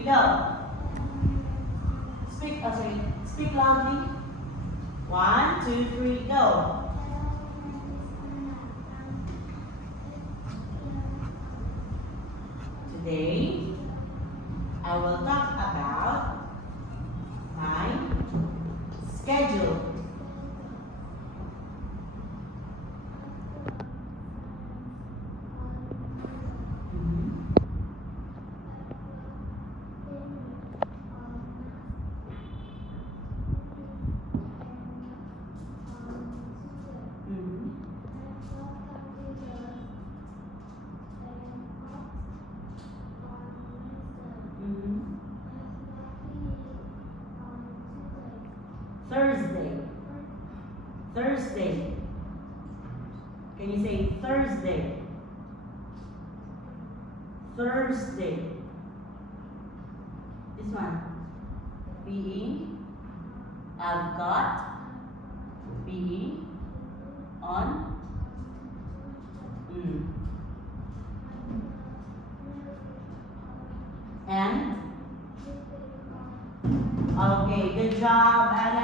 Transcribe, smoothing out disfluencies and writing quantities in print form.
3, go. Speak loudly. 1, 2, 3, go. Today, I will talk about my schedule. Thursday. Can you say Thursday? Thursday. This one. Being. I've got. Being. On. And. Okay, good job, Anna.